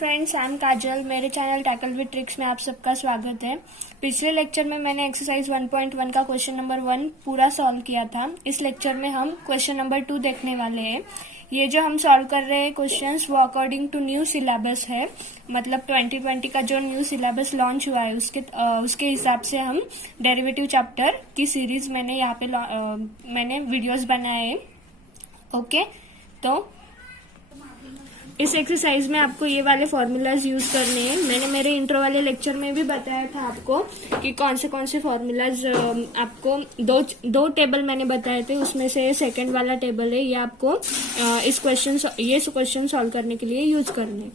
Friends, I am काजल। मेरे channel tackle with tricks में आप सबका स्वागत है। पिछले लेक्चर में मैंने एक्सरसाइज 1.1 का क्वेश्चन नंबर 1 पूरा सॉल्व किया था। इस लेक्चर में हम क्वेश्चन नंबर 2 देखने वाले हैं। ये जो हम सॉल्व कर रहे हैं क्वेश्चंस वो अकॉर्डिंग टू न्यू सिलेबस है, मतलब 2020 का जो न्यू सिलेबस लॉन्च हुआ है उसके हिसाब से हम डेरिवेटिव चैप्टर की सीरीज मैंने यहाँ पे मैंने वीडियोस बनाए हैं। ओके, तो इस एक्सरसाइज में आपको ये वाले फॉर्मूलाज यूज करने हैं। मैंने मेरे इंट्रो वाले लेक्चर में भी बताया था आपको कि कौन से फॉर्मूलाज आपको दो टेबल मैंने बताए थे, उसमें से सेकंड वाला टेबल है, ये आपको ये क्वेश्चन सॉल्व करने के लिए यूज करने हैं।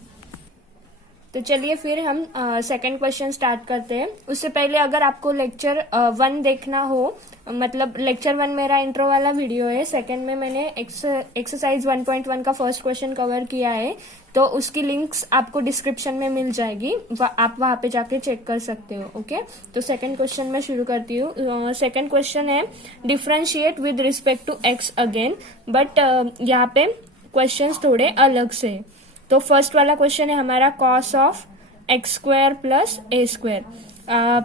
तो चलिए फिर हम सेकंड क्वेश्चन स्टार्ट करते हैं। उससे पहले अगर आपको लेक्चर 1 देखना हो, मतलब लेक्चर 1 मेरा इंट्रो वाला वीडियो है, सेकंड में मैंने एक्सरसाइज 1.1 का फर्स्ट क्वेश्चन कवर किया है, तो उसकी लिंक्स आपको डिस्क्रिप्शन में मिल जाएगी, आप वहां पे जाके चेक कर सकते हो। ओके, तो सेकंड क्वेश्चन में शुरू करती हूँ। सेकंड क्वेश्चन है differentiate with respect to x again, but यहाँ पे क्वेश्चन थोड़े अलग से। तो फर्स्ट वाला क्वेश्चन है हमारा cos of x square plus a square.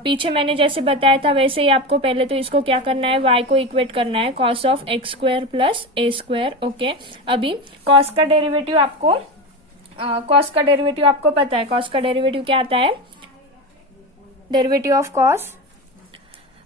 पीछे मैंने जैसे बताया था वैसे ही आपको पहले तो इसको क्या करना है, y को इक्वेट करना है cos of x square plus a square. Okay, अभी कॉस का डेरिवेटिव आपको पता है। कॉस का डेरिवेटिव क्या आता है, derivative of cos.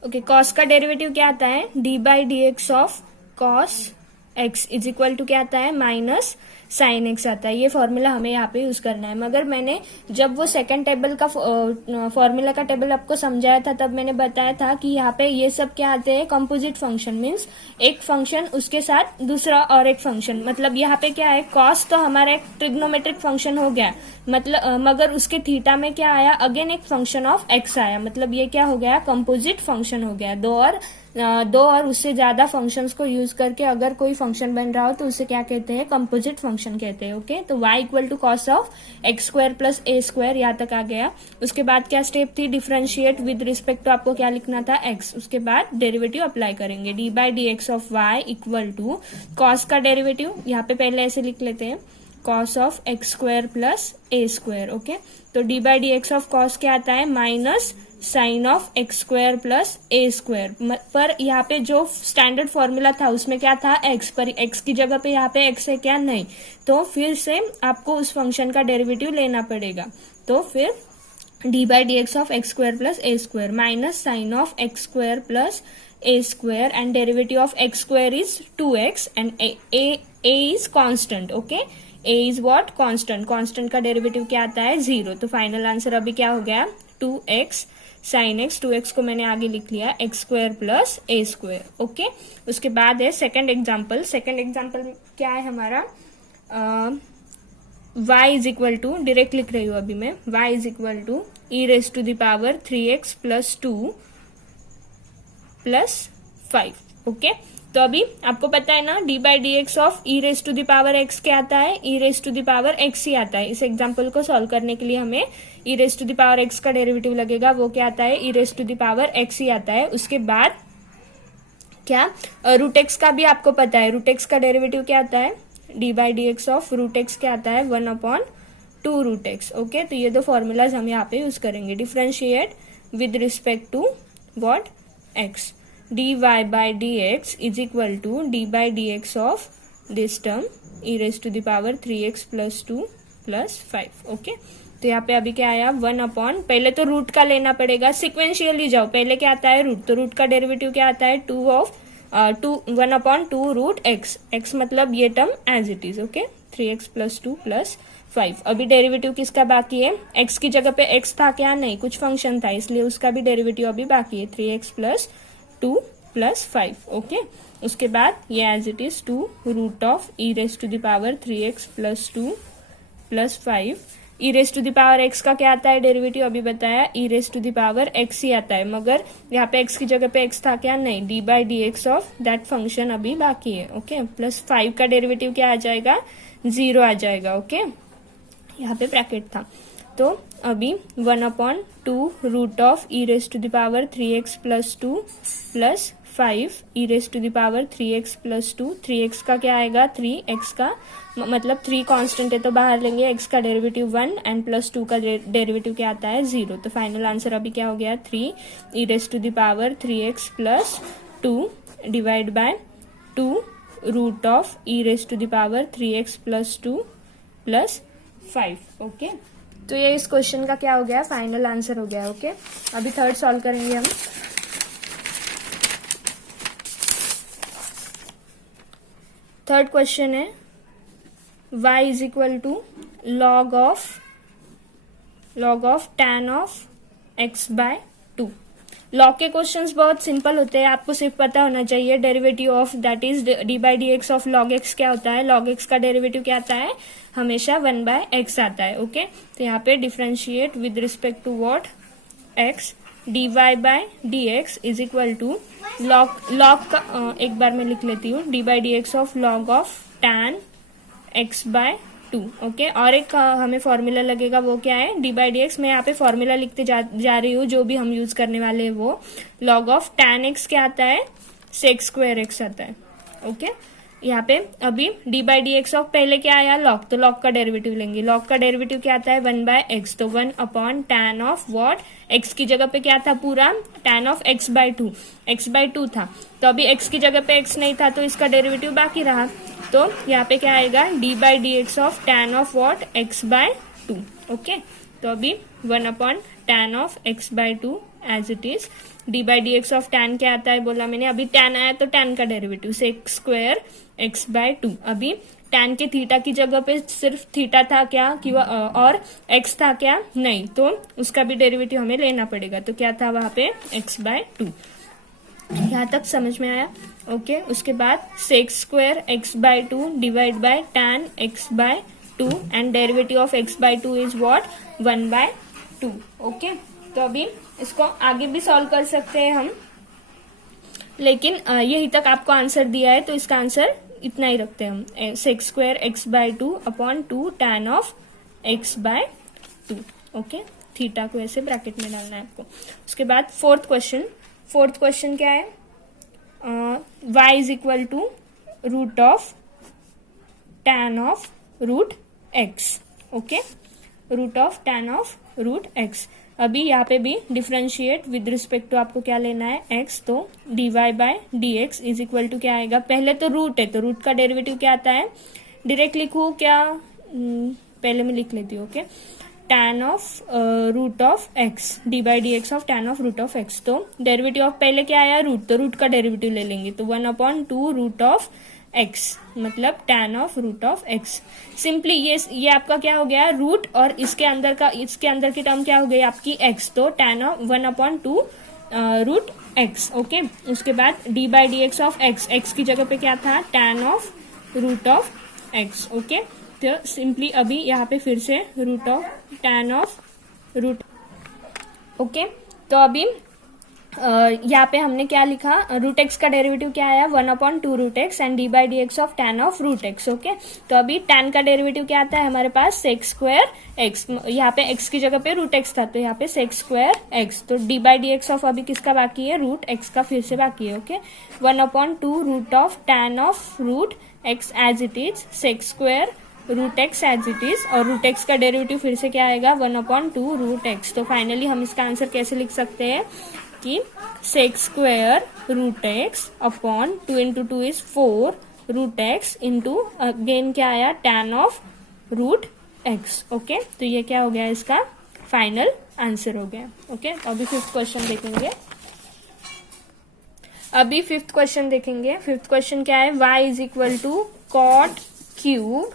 Okay, cos का डेरिवेटिव क्या आता है, d by d x of cos x is equal to क्या आता है, माइनस साइन एक्स आता है। ये फॉर्मूला हमें यहाँ पे यूज करना है। मगर मैंने जब वो सेकंड टेबल का फॉर्मूला का टेबल आपको समझाया था, तब मैंने बताया था कि यहाँ पे ये सब क्या आते हैं, कंपोजिट फंक्शन, मीन्स एक फंक्शन उसके साथ दूसरा और एक फंक्शन। मतलब यहाँ पे क्या है, कॉस तो हमारा एक ट्रिग्नोमेट्रिक फंक्शन हो गया, मतलब मगर उसके थीटा में क्या आया, अगेन एक फंक्शन ऑफ एक्स आया, मतलब ये क्या हो गया, कंपोजिट फंक्शन हो गया। दो और उससे ज्यादा फंक्शंस को यूज करके अगर कोई फंक्शन बन रहा हो तो उसे क्या कहते हैं, कंपोजिट फंक्शन कहते हैं। ओके, तो y equal to cos of x square plus a square, यहाँ तक आ गया। उसके बाद क्या स्टेप थी, डिफरेंशिएट विद रिस्पेक्ट टू आपको क्या लिखना था, x। उसके बाद डेरिवेटिव अप्लाई करेंगे, d by d x of y equal to cos का डेरिवेटिव, यहाँ पे पहले ऐसे लिख लेते हैं, cos of x square plus a square. Okay, तो d by d x of cos क्या आता है, minus sine of x square plus a square. पर यहाँ पे जो स्टैंडर्ड फॉर्मूला था उसमें क्या था, एक्स, पर एक्स की जगह पे यहाँ पे एक्स है क्या, नहीं, तो फिर से आपको उस फंक्शन का डेरिवेटिव लेना पड़ेगा। तो फिर d by d x of x square plus a square minus sine of x square plus a square and derivative of x square is 2x and a is constant. Okay, a is what, constant. Constant का derivative क्या आता है, 0। तो final answer अभी क्या हो गया, 2x sine x, 2x को मैंने आगे लिख लिया, x square plus a square. Okay, उसके बाद है सेकंड एग्जांपल। सेकंड एग्जांपल क्या है हमारा, y is equal to, direct लिख रही हूँ अभी मैं, y is equal to e raise to the power 3x plus 2 plus 5। Okay, तो अभी आपको पता है ना, d by d x of e raise to the power x क्या आता है, e raise to the power x ही आता है। इस एग्जांपल को सॉल्व करने के लिए हमें e raise to the power x का डेरिवेटिव लगेगा, वो क्या आता है, e raise to the power x ही आता है। उसके बाद क्या, रूट एक्स का भी आपको पता है, रूट एक्स का डेरिवेटिव क्या आता है, d by d x of root x क्या आता है, 1/2 रूट एक्स। ओके, तो ये दो फॉर्मूलाज हम यहाँ पे यूज करेंगे, differentiate with respect to what, x. dy by dx is equal to d by dx of this term e raised to the power 3x plus 2 plus 5. Okay, तो यहाँ पे अभी क्या आया, 1/, पहले तो रूट का लेना पड़ेगा, सिक्वेंशियली जाओ, पहले क्या आता है, रूट, तो रूट का डेरिवेटिव क्या आता है, 1/2 रूट एक्स, एक्स मतलब ये term as it is. Okay, 3x plus 2 plus 5। अभी डेरिवेटिव किसका बाकी है, x की जगह पे x था क्या, नहीं, कुछ फंक्शन था, इसलिए उसका भी डेरिवेटिव अभी बाकी है, 3x plus 2 प्लस 5। ओके, उसके बाद ये as it is 2 root of e raise to the power 3x plus 2 plus 5। E raise to the power x का क्या आता है डेरिवेटिव, अभी बताया, e raise to the power x ही आता है, मगर यहाँ पे x की जगह पे x था क्या, नहीं, D by d x of that function अभी बाकी है। ओके, प्लस 5 का डेरिवेटिव क्या आ जाएगा, 0 आ जाएगा। ओके, यहाँ पे ब्रैकेट था, तो अभी 1/2 root of e raise to the power 3x plus 2 plus 5 e raise to the power 3x plus 2। 3x का क्या आएगा 3x का मतलब 3 कांस्टेंट है तो बाहर लेंगे, x का डेरिवेटिव 1 एंड प्लस 2 का डेरिवेटिव क्या आता है 0। तो फाइनल आंसर अभी क्या हो गया 3 e raise to the power 3x plus 2 divide by 2 root of e raise to the power 3x plus 2 plus 5। Okay, तो ये इस क्वेश्चन का क्या हो गया फाइनल आंसर हो गया। ओके, अभी थर्ड सॉल्व करेंगे हम। थर्ड क्वेश्चन है y is equal to log of tan of x by 2। Log के क्वेश्चंस बहुत सिंपल होते हैं, आपको सिर्फ पता होना चाहिए derivative of that is d by d x of log x क्या होता है। लॉग एक्स का डेरिवेटिव क्या आता है हमेशा 1 बाय एक्स आता है। ओके, तो यहाँ पे differentiate with respect to what x dy by d x is equal to log का एक बार मैं लिख लेती हूँ d by d x of log of tan x by 2। Okay, और एक हमें फॉर्मूला लगेगा वो क्या है डी बाई डी एक्स। मैं यहाँ पे फॉर्मूला लिखते जा रही हूँ जो भी हम यूज करने वाले हैं वो लॉग ऑफ tan x क्या आता है sec स्क्वायर x आता है। ओके, यहाँ पे अभी d by d x of पहले क्या आया लॉग, तो लॉग का डेरिवेटिव लेंगे। लॉग का डेरिवेटिव क्या आता है 1 बाय एक्स, तो 1 upon tan of what x की जगह पे क्या था पूरा tan of x by 2, x by 2 था, तो अभी x की जगह पे x नहीं था तो इसका डेरिवेटिव बाकी रहा। तो यहाँ पे क्या आएगा d by d x of tan of what x by 2। Okay, तो अभी 1 upon tan of x by 2 as it is. D by d x of tan क्या आता है बोला मैंने, अभी tan आया तो tan का derivative sec square x by 2। अभी tan के थीटा की जगह पे सिर्फ थीटा था क्या कि और x था क्या नहीं, तो उसका भी डेरिवेटिव हमें लेना पड़ेगा। तो क्या था वहां पे x बाय 2। यहाँ तक समझ में आया। ओके, उसके बाद sec square x by 2 divide by tan x by 2 and derivative of x by 2 is what 1 by 2। Okay, तो अभी इसको आगे भी सॉल्व कर सकते हैं हम, लेकिन यही तक आपको आंसर दिया है तो इसका आंसर इतना ही रखते हैं हम sec square x by 2 upon 2 tan of x by 2। Okay, theta को ऐसे ब्रैकेट में डालना है आपको। उसके बाद फोर्थ क्वेश्चन क्या है y is equal to root of tan of root x। Okay, root of tan of root x। अभी यहाँ पे भी डिफरेंशिएट विद रिस्पेक्ट टू आपको क्या लेना है x, तो dy by d x is equal to क्या आएगा, पहले तो रूट है तो रूट का डेरिवेटिव क्या आता है, डायरेक्ट लिखूं क्या पहले मैं लिख लेती हूँ। Okay, tan of root of x d by d x of tan of root of x। तो डेरिवेटिव ऑफ पहले क्या आया रूट, तो रूट का डेरिवेटिव ले लेंगे, तो 1 अपॉन 2 रूट ऑफ x मतलब tan of root of x। Simply ये आपका क्या हो गया रूट और इसके अंदर की टर्म क्या हो गई आपकी x, तो tan of 1 upon 2 root x। Okay, उसके बाद d by d x of x की जगह पे क्या था tan of root of x। Okay, तो सिंपली अभी यहाँ पे फिर से root of tan of root. Okay, तो अभी यहाँ पे हमने क्या लिखा रूट एक्स का डेरिवेटिव क्या आया 1 upon 2 root x and d by d x of tan of root x. Okay, तो अभी tan का डेरिवेटिव क्या आता है हमारे पास sec स्क्वायर x, यहाँ पे x की जगह पे रूट एक्स था तो यहाँ पे sec स्क्वायर x। तो d by d x of अभी किसका बाकी है रूट x का फिर से बाकी है। Okay, 1 upon 2 root of tan of root x as it is sec square root x as it is, और रूट एक्स का डेरिवेटिव फिर से क्या आएगा 1 अपॉन 2 रूट एक्स। तो फाइनली हम इसका आंसर कैसे लिख सकते हैं कि sec square root x upon 2 into 2 is 4 root x into again क्या आया tan of root x. Okay, तो ये क्या हो गया इसका फाइनल आंसर हो गया। ओके, अभी फिफ्थ क्वेश्चन देखेंगे। फिफ्थ क्वेश्चन क्या है y is equal to cot cube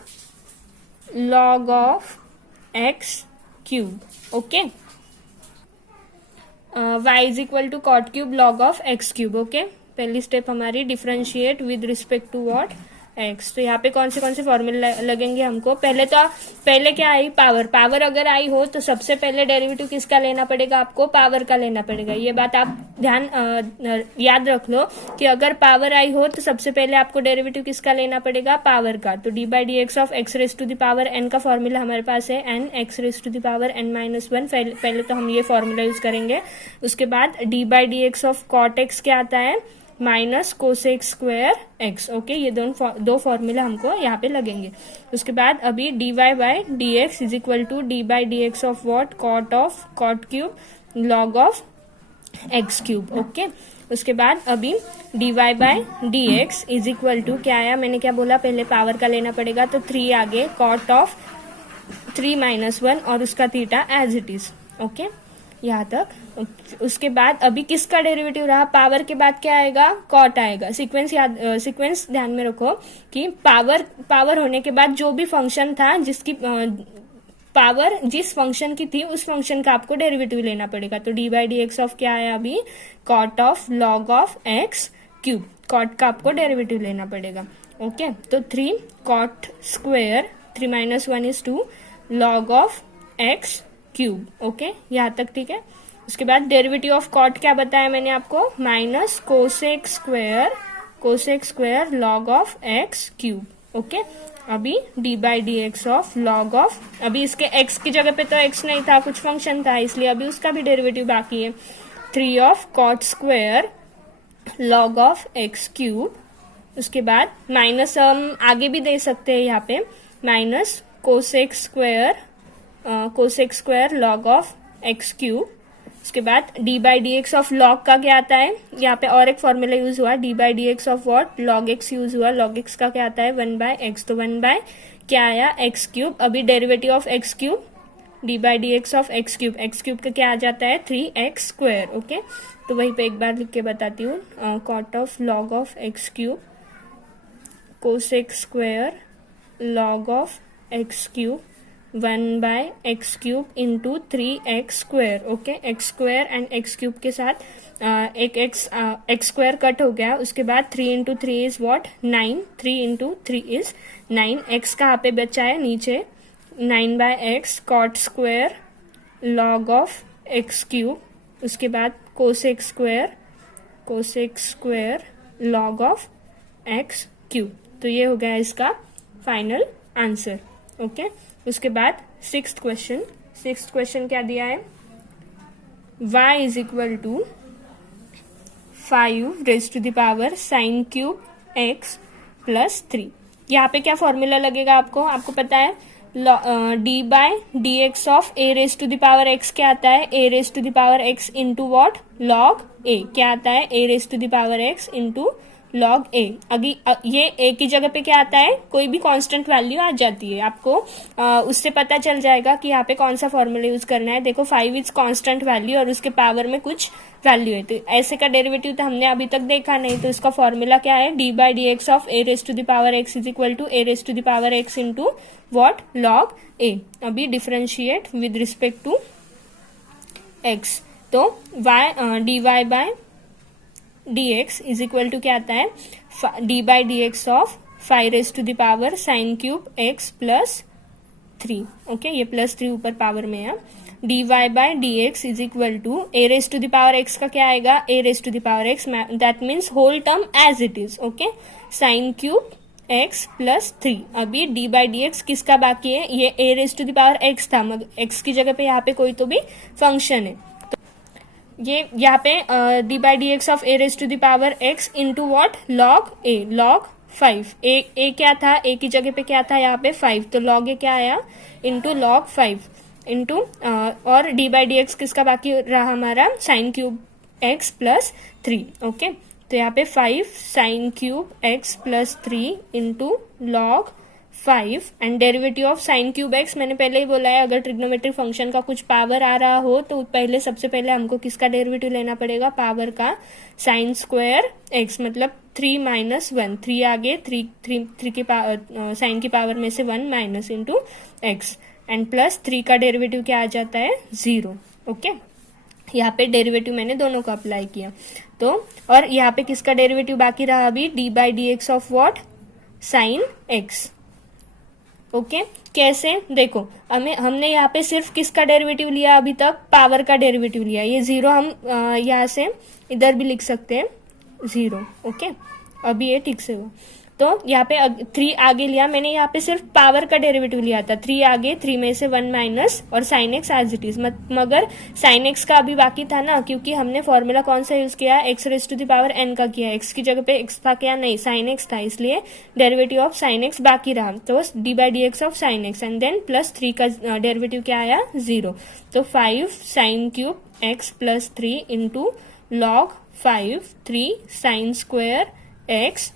log of x cube. Okay, y is equal to cot cube log of x cube. Okay, पहली स्टेप हमारी differentiate with respect to what x। तो यहाँ पे कौन से फॉर्मूले लगेंगे हमको, पहले क्या आई पावर अगर आई हो तो सबसे पहले डेरिवेटिव किसका लेना पड़ेगा आपको पावर का लेना पड़ेगा। ये बात आप याद रख लो कि अगर पावर आई हो तो सबसे पहले आपको डेरिवेटिव किसका लेना पड़ेगा पावर का। तो d by d x of x raise to the power n का फॉर्मूला हमारे पास है n x raise to the power n minus 1। पहले तो हम ये फॉर्मूला यूज करेंगे। उसके बाद d by d x of cot x क्या आता है minus cosec square x. Okay, ये दो फॉर्मूला हमको यहाँ पे लगेंगे। उसके बाद अभी dy by d x is equal to d by d x of what, cot cube log of x cube. Okay, उसके बाद अभी dy by d x is equal to क्या आया, मैंने क्या बोला, पहले पावर का लेना पड़ेगा, तो 3 आगे कॉट ऑफ 3 माइनस 1 और उसका theta as it is. Okay, यहाँ तक। उसके बाद अभी किसका डेरिवेटिव रहा, पावर के बाद क्या आएगा, कॉट आएगा। सीक्वेंस ध्यान में रखो कि पावर होने के बाद जो भी फंक्शन था, जिसकी पावर जिस फंक्शन की थी उस फंक्शन का आपको डेरिवेटिव लेना पड़ेगा। तो d by d x of क्या आया अभी, cot of log of x cube. Cot का आपको डेरिवेटिव लेना पड़ेगा। ओके, तो 3 cot square 3 minus 1 is 2 log of x cube. Okay, यहाँ तक ठीक है। उसके बाद डेरिवेटिव ऑफ कॉट क्या बताया मैंने आपको, minus cosec square log of x cube. Okay, अभी d by d x of log of, अभी इसके एक्स की जगह पे तो एक्स नहीं था, कुछ फंक्शन था, इसलिए अभी उसका भी डेरिवेटिव बाकी है। 3 of cot square log of x cube. उसके बाद माइनस हम आगे भी दे सकते हैं यहाँ पे, minus cosec square log of x cube. उसके बाद d by d x of log का क्या आता है, यहाँ पे और एक फॉर्मूला यूज हुआ, D by d x of what, log x use हुआ। लॉग एक्स का क्या आता है, 1 बाय एक्स, तो 1 बाय क्या आया, एक्स क्यूब। अभी derivative of x cube, D by d x of x cube का क्या आ जाता है, 3x स्क्वायर। ओके, तो वहीं पे एक बार लिख के बताती हूँ, cot of log of x cube cosec square log of x cube 1 by x cube into 3x square. Okay, x square and x cube के साथ एक एक्स स्क्वायर कट हो गया। उसके बाद 3 into 3 is what, 9, 3 into 3 is 9। X कहाँ पे बचा है, नीचे, 9 by x cot square log of x cube. उसके बाद cosec square log of x cube. तो ये हो गया इसका फाइनल आंसर। ओके, उसके बाद 6th क्वेश्चन क्या दिया है, y is equal to 5 raise to the power sine cube x plus 3। यहाँ पे क्या फॉर्मूला लगेगा आपको पता है, d by d x of a raise to the power x क्या आता है, a raise to the power x into what, log a. क्या आता है, a raise to the power x into log a. अभी ये ए की जगह पे क्या आता है, कोई भी कांस्टेंट वैल्यू आ जाती है। आपको उससे पता चल जाएगा कि यहाँ पे कौन सा फॉर्मूला यूज करना है। देखो 5 इज कांस्टेंट वैल्यू और उसके पावर में कुछ वैल्यू है, तो ऐसे का डेरिवेटिव तो हमने अभी तक देखा नहीं। तो इसका फॉर्मूला क्या है, d by d x of a raise to the power x is equal to a raise to the power x into what, log a. अभी differentiate with respect to x, तो d y by d x is equal to क्या आता है, d by d x of 5 raise to the power sine cube x plus 3। Okay, ये plus 3 ऊपर power में है। D y by d x is equal to a raise to the power x का क्या आएगा, a raise to the power x, that means whole term as it is. Okay, sine cube x plus 3। अभी d by d x किसका बाकी है, ये a raise to the power x था, मगर एक्स की जगह पे यहाँ पे कोई तो भी फंक्शन है। ये यहाँ पे d by d x of a raise to the power x into what, log a, log 5। A क्या था, ए की जगह पे क्या था यहाँ पे 5, तो लॉग ए क्या आया, इंटू लॉग 5 इंटू और डी बाई डी एक्स किसका बाकी रहा हमारा, sign cube x plus 3। Okay, तो यहाँ पे 5 sine cube x plus 3 into log 5 and derivative of sine cube x, मैंने पहले ही बोला है, अगर ट्रिग्नोमेट्रिक फंक्शन का कुछ पावर आ रहा हो तो सबसे पहले हमको किसका डेरिवेटिव लेना पड़ेगा, पावर का। साइन स्क्वायर एक्स मतलब 3 माइनस 1, 3 आगे, 3 की साइन की पावर में से 1 minus into x and plus 3 का डेरिवेटिव क्या आ जाता है, 0। ओके, यहाँ पे डेरिवेटिव मैंने दोनों को अप्लाई किया। तो और यहाँ पे किसका डेरिवेटिव बाकी रहा अभी, d by d x of what, sign x. Okay, कैसे, देखो हमने यहाँ पे सिर्फ किसका डेरिवेटिव लिया अभी तक, पावर का डेरिवेटिव लिया। ये 0 हम यहाँ से इधर भी लिख सकते हैं 0। ओके, अभी ये ठीक से हुआ। तो यहाँ पे 3 आगे लिया मैंने, यहाँ पे सिर्फ पावर का डेरिवेटिव लिया था, 3 आगे, 3 में से 1 माइनस और sine x as it is, मगर साइन एक्स का अभी बाकी था ना, क्योंकि हमने फॉर्मूला कौन सा यूज किया, x raise to the power n का किया, एक्स की जगह पे एक्स था क्या, नहीं साइन एक्स था, इसलिए डेरिवेटिव ऑफ साइन एक्स बाकी रहा, तो d by d x of sine x and then plus 3 का डेरिवेटिव क्या आया, 0, तो 5 sine cube x plus 3 into log 5 3 sine square x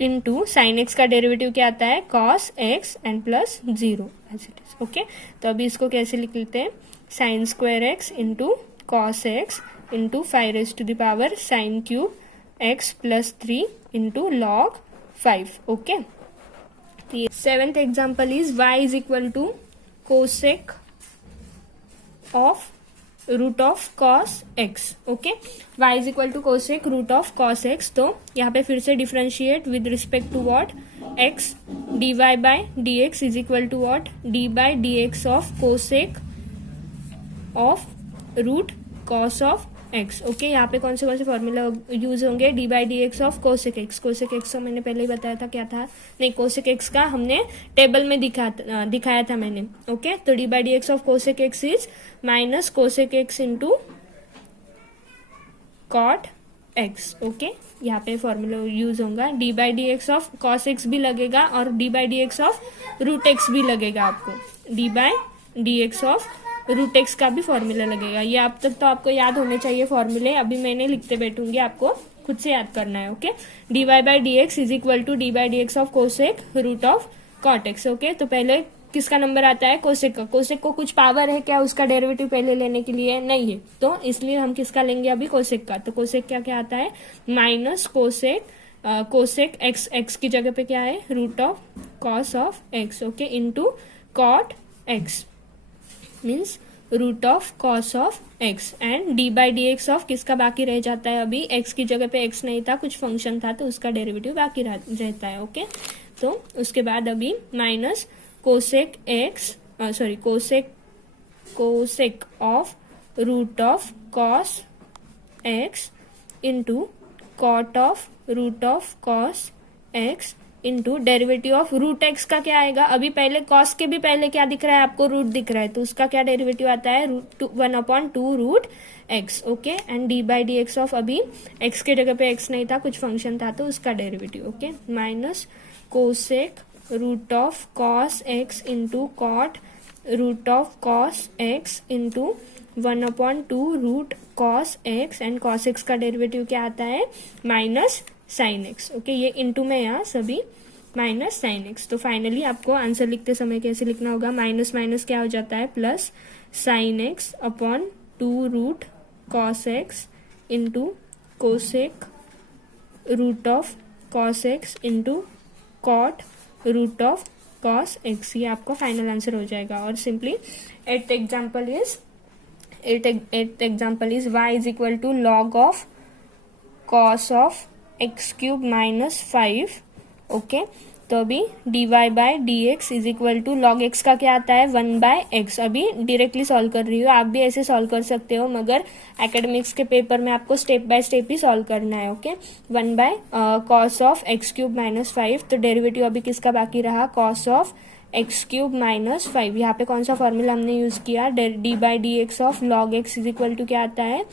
into sine x का डेरिवेटिव क्या आता है, cos x and plus 0 as it is. Okay, तो अभी इसको कैसे लिख लेते हैं, sine square x into cos x into 5 raise to the power sine cube x plus 3 into log 5। Okay, 7th example is y is equal to cosec of root of cos x. Okay, y is equal to cosec root of cos x, तो यहाँ पे फिर से differentiate with respect to what, x dy by dx is equal to what, d by dx of cosec of root cos of x. Okay, यहाँ पे कौन से formula use होंगे, d by d x of cosec x. Cosec x का मैंने पहले ही बताया था क्या था, नहीं कोसेक एक्स का हमने टेबल में दिखाया था मैंने। ओके, तो d by d x of cosec x is minus cosec x into cot x. Okay, यहाँ पे फॉर्मूला यूज होगा, d by d x of cos x भी लगेगा और d by d x of root x भी लगेगा आपको, d by d x of root x का भी फॉर्मूला लगेगा। ये अब तक तो आपको याद होने चाहिए फॉर्मूले, अभी मैंने लिखते बैठूंगी, आपको खुद से याद करना है। Okay, d y by d x is equal to d by d x of cosec root of cot x. Okay, तो पहले किसका नंबर आता है, कोसेक का। कोसेक को कुछ पावर है क्या उसका डेरिवेटिव पहले लेने के लिए, नहीं है, तो इसलिए हम किसका लेंगे अभी, कोसेक का। तो कोसेक क्या क्या आता है, माइनस कोसेक एक्स, एक्स की जगह पे क्या है, root of cos of x. Okay, into cot x means root of cos of x and d by d x of किसका बाकी रह जाता है, अभी एक्स की जगह पे एक्स नहीं था, कुछ फंक्शन था, तो उसका डेरिवेटिव बाकी रहता है। ओके, तो उसके बाद अभी minus cosec x cosec of root of cos x into cot of root of cos x into derivative of root x का क्या आएगा, अभी पहले कॉस के भी पहले क्या दिख रहा है आपको, रूट दिख रहा है, तो उसका क्या डेरिवेटिव आता है, 1/2 root x. Okay, and d by d x of अभी एक्स के जगह पे एक्स नहीं था, कुछ फंक्शन था, तो उसका derivative. Okay, minus cosec root of cos x into cot root of cos x into 1/2 root cos x and cos x का डेरिवेटिव क्या आता है, माइनस साइन एक्स। ओके, ये इंटू में यहाँ सभी माइनस साइन एक्स। तो फाइनली आपको आंसर लिखते समय कैसे लिखना होगा, माइनस माइनस क्या हो जाता है, plus sine x upon 2 root cos x into cosec root of cos x into cot root of cos x. ये आपका फाइनल आंसर हो जाएगा। और simply at example is y is equal to log of cos of x cube minus 5। Okay, तो अभी d y by d x is equal to log x का क्या आता है, 1/x। अभी डायरेक्टली सॉल्व कर रही हूँ, आप भी ऐसे सॉल्व कर सकते हो, मगर एकेडमिक्स के पेपर में आपको स्टेप बाय स्टेप ही सॉल्व करना है। Okay, 1 cos of x cube minus 5, तो डेरिवेटिव अभी किसका बाकी रहा, cos of x cube minus 5। यहाँ पे कौन सा फॉर्मूला हमने यूज किया, d by d x of log x is equal to क्या आता है,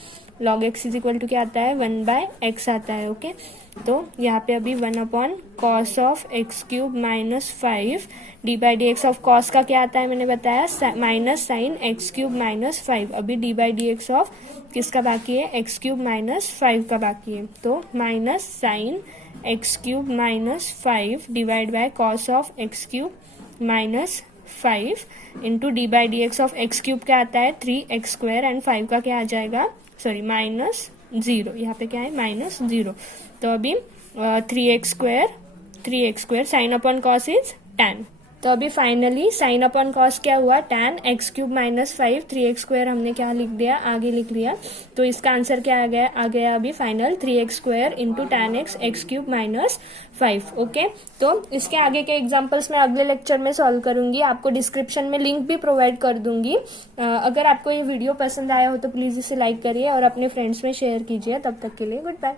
log x is equal to क्या आता है, 1/x आता है। ओके, तो यहाँ पे अभी 1 cos of x cube minus 5, D by d x of cos का क्या आता है मैंने बताया, minus sine x cube minus 5। अभी d by d x of किसका बाकी है, एक्स क्यूब माइनस 5 का बाकी है, तो minus sine x cube minus 5 divide by cos of x cube minus 5 into D by d x of x cube क्या आता है, 3x² एंड 5 का क्या आ जाएगा, सॉरी माइनस 0, यहाँ पे क्या है माइनस 0। तो अभी 3x² sine upon cos is tan। तो अभी फाइनली साइन अपॉन कॉस क्या हुआ, tan x cube minus 5, 3x² हमने क्या लिख दिया, आगे लिख लिया, तो इसका आंसर क्या आ गया अभी final 3x² into tan x cube minus 5। Okay, तो इसके आगे के एग्जांपल्स मैं अगले लेक्चर में सॉल्व करूंगी, आपको डिस्क्रिप्शन में लिंक भी प्रोवाइड कर दूंगी। अगर आपको ये वीडियो पसंद आया हो तो प्लीज इसे लाइक करिए और अपने फ्रेंड्स में शेयर कीजिए। तब तक के लिए गुड बाय।